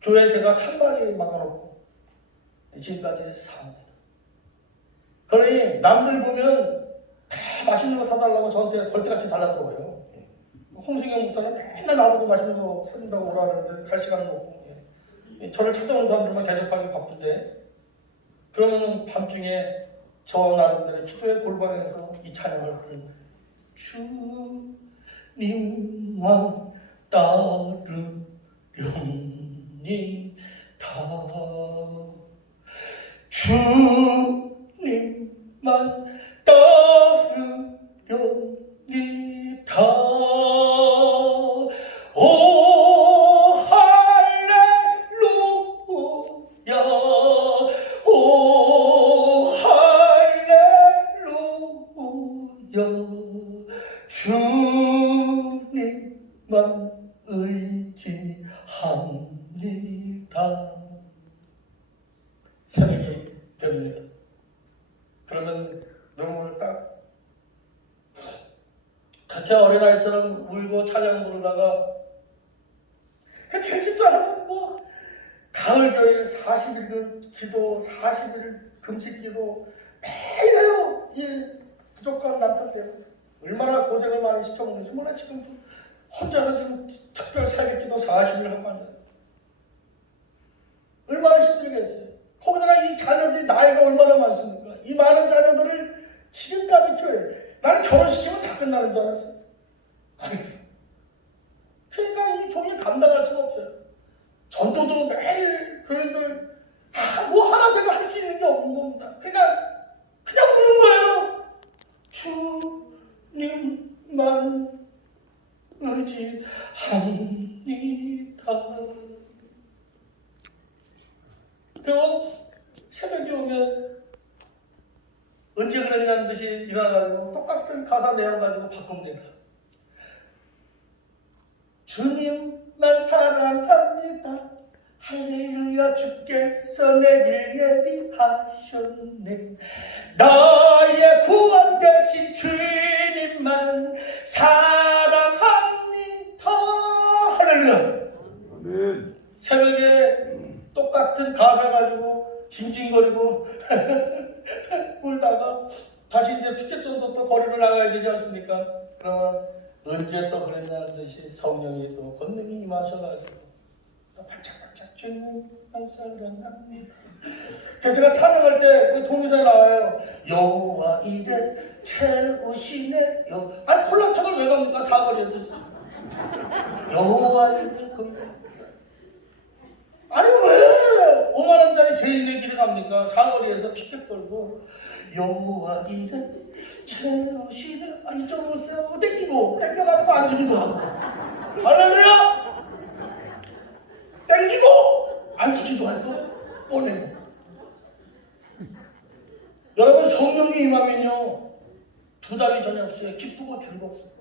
교회 제가 칸막이 막아놓고 지금까지 삽니다. 그러니 남들 보면 다 맛있는 거 사달라고 저한테 벌떼같이 달라들어요. 홍승현 목사는 맨날 나보고 맛있는 거 사준다고 오라 그러는데 갈 시간은 없고 저를 찾아오는 사람들만 대접하기 바쁜데 그러면 밤중에 저 나름대로 기도의 골방에서 이 찬양을 부르는 거예요. 주님만 따르렵니다. 주님만 따르렵니다. 오 할렐루야 오 할렐루야. 주님만 의지합니다. 새벽이 됩니다. 그러면 눈물을 딱 그렇게 어린아이처럼 울고 찬양 부르다가 제 집사람은 뭐 가을교회 40일 기도 40일 금식 기도 매일 해요. 이 부족한 남편 때문에 얼마나 고생을 많이 시켜먹는지 몰라. 지금 혼자서 지금 특별 사회 기도 40일 하고 앉아요. 얼마나 힘들겠어요. 거기다가 이 자녀들이 나이가 얼마나 많습니까? 이 많은 자녀들을 지금까지 교회 나는 결혼시키면 다 끝나는 줄 알았어요. 알았어. 그러니까 이 종이 감당할 수가 없어요. 전도도 매일 교인들 뭐 하나 제가 할 수 있는 게 없는 겁니다. 그러니까 그냥 우는 거예요. 주님만 의지합니다. 그리고 새벽에 오면 언제 그랬냐는 듯이 일어나가지고 똑같은 가사 내용 가지고 바꿉니다. 주님만 사랑합니다. 할렐루야 주께서 내길 예비하셨네. 나의 구원 되신 주님만 사랑합니다. 할렐루야. 아멘. 새벽에 똑같은 가사 가지고 징징거리고 울다가 다시 이제 피켓전도 또 거리로 나가야 되지 않습니까? 그러면 언제 또 그랬냐는 듯이 성령이 또 권능이 임하셔가지고 또 반짝반짝 주님만 사랑합니다. 그래서 제가 찬양할 때 그 동의사에 나와요. 여호와 이래 채우시네. 아니 콜라텍을 왜 갑니까? 사거리에서 여호와의 아니 왜 5만 원짜리 제일 내기를 갑니까? 사거리에서 피켓 걸고 여호와 이래 채우시네. 아 이쪽으로 오세요. 땡겨가지고 안 숙이고 할렐루야. 땡기고 안 숙이고 해서 보내고. 여러분 성령이 임하면요 2달이 전에 없어요. 기쁘고 즐겁습니다.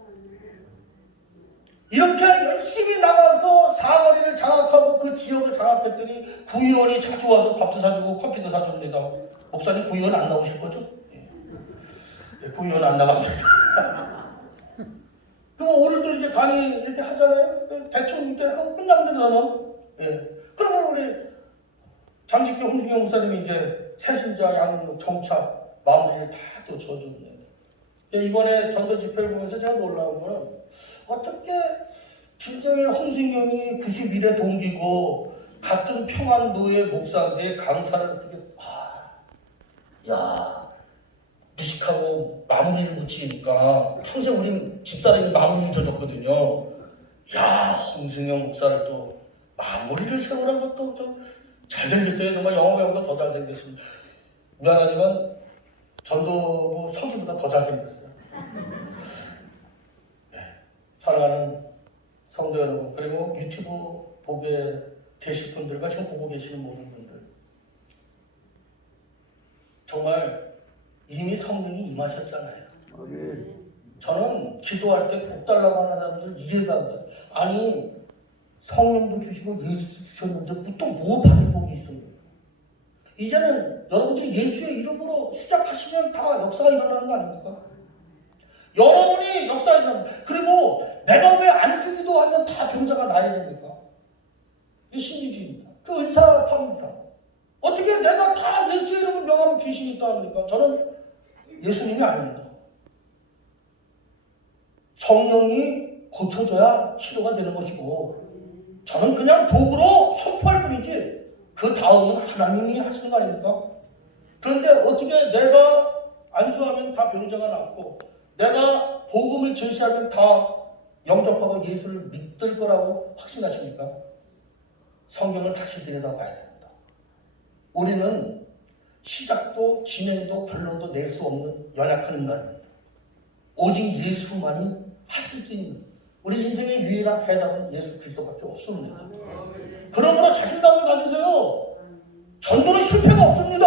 이렇게 열심히 나가서 사거리를 장악하고 그 지역을 장악했더니 구의원이 자주 와서 밥도 사주고 커피도 사줍니다. 목사님 구의원 안 나오실 거죠? 예. 구의원 안 나갑니다. 그럼 오늘도 이제 강의 이렇게 하잖아요. 대충 이렇게 하고 끝나면 되잖아요. 예. 그러면 우리 장직교 홍승영 목사님이 이제 새신자 양 정착 마무리를 다 또 져줍니다. 예, 이번에 전도 집회를 보면서 제가 놀라운 거는 어떻게 김정일 홍순경이 91의 동기고 같은 평안도의 목사인데 강사를 어떻게 무식하고 마무리를 묻히니까 평생 우리 집사람이 마무리를 줘줬거든요. 야 홍순경 목사를 또 마무리를 세우라고 또 좀 잘생겼어요. 정말 영화 배우보다 더 잘생겼습니다. 미안하지만 전도부 서기보다 더 잘생겼어요. 네, 사랑하는 성도 여러분, 그리고 유튜브 보게 되실 분들과 지금 보고 계시는 모든 분들, 정말 이미 성령이 임하셨잖아요. 저는 기도할 때 복 달라고 하는 사람들 이해가 안 돼요. 아니 성령도 주시고 예수도 주셨는데 또 뭐 받을 복이 있습니까? 이제는 여러분들이 예수의 이름으로 시작하시면 다 역사가 일어나는 거 아닙니까? 여러분이 역사가 일어납니다. 그리고 내가 왜 안수기도 하면 다 병자가 나야 됩니까? 이게 신비주의입니다. 그 의사파입니다. 어떻게 내가 다 예수의 이름을 명하면 귀신이 있다 합니까? 저는 예수님이 아닙니다. 성령이 고쳐줘야 치료가 되는 것이고 저는 그냥 도구로 선포할 뿐이지 그 다음은 하나님이 하시는 거 아닙니까? 그런데 어떻게 내가 안수하면 다 병자가 낫고 내가 복음을 제시하면 다 영접하고 예수를 믿을 거라고 확신하십니까? 성경을 다시 들여다봐야 됩니다. 우리는 시작도 진행도 결론도 낼 수 없는 연약한 인간입니다. 오직 예수만이 하실 수 있는 우리 인생의 유일한 해답은 예수 그리스도밖에 없습니다. 그러므로 자신감을 가지세요. 전도는 실패가 없습니다.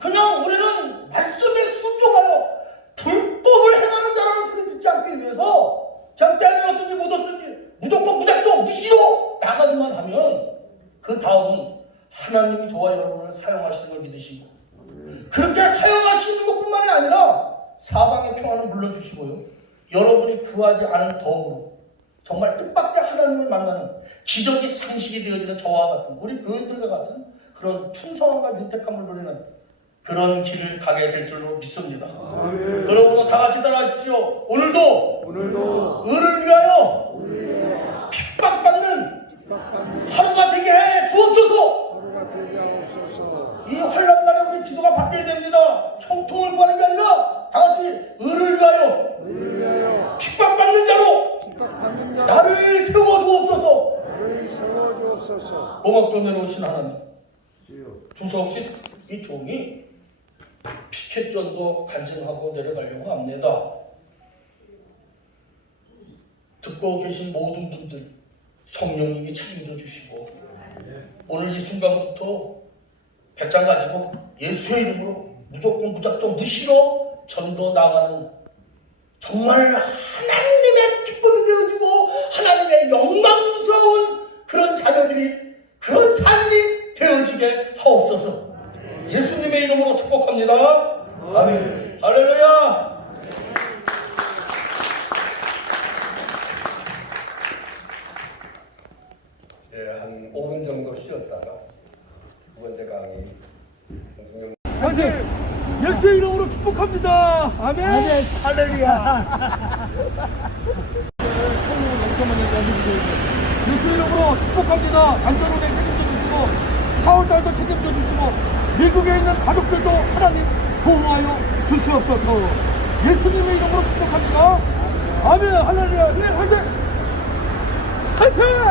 그냥 우리는 말씀에 순종하여 불법을 행하는 자라는 소리 듣지 않기 위해서 그냥 때려왔든지 못 얻든지 무조건 무작정 무시로 나가기만 하면 그 다음은 하나님이 저와 여러분을 사용하시는 걸 믿으시고 그렇게 사용하시는 것뿐만이 아니라 사방의 평안을 물려주시고요. 여러분이 구하지 않은 덕으로 정말 뜻밖의 하나님을 만나는 기적이 상실이 되어지는 저와 같은 우리 교인들과 같은 그런 풍성함과 유택함을 누리는 그런 길을 가게 될 줄로 믿습니다. 그러므로 다 같이 따라하십시오. 오늘도 의를 위하여 핍박받는 하루가 되게 해 주옵소서. 이 환난 날에 우리 기도가 바뀌어야 됩니다. 형통을 구하는 게 아니라 다 같이 의를 위하여 핍박받는 자로 나를 세워 주옵소서. 고맙도 내려오신 하나님, 두서없이 이 종이 피켓전도 간증하고 내려가려고 합니다. 듣고 계신 모든 분들 성령님이 책임져 주시고 오늘 이 순간부터 배짱 가지고 예수의 이름으로 무조건 무작정 무시로 전도 나가는 정말 하나님의 기쁨이 되어지고 하나님의 영광스러운 그런 자녀들이 그런 삶이 되어지게 하옵소서. 예수님의 이름으로 축복합니다. 아멘. 할렐루야. 네, 한 5분 정도 쉬었다가 두 번째 강의 홍승영 예수의 이름으로 축복합니다. 아멘. 할렐루야. 예수의 이름으로 축복합니다. 안전운행 책임져 주시고 4월달도 책임져 주시고 미국에 있는 가족들도 하나님 보호하여 주시옵소서. 예수님의 이름으로 축복합니다. 아멘. 할렐루야. 네, 화이팅! 화이팅!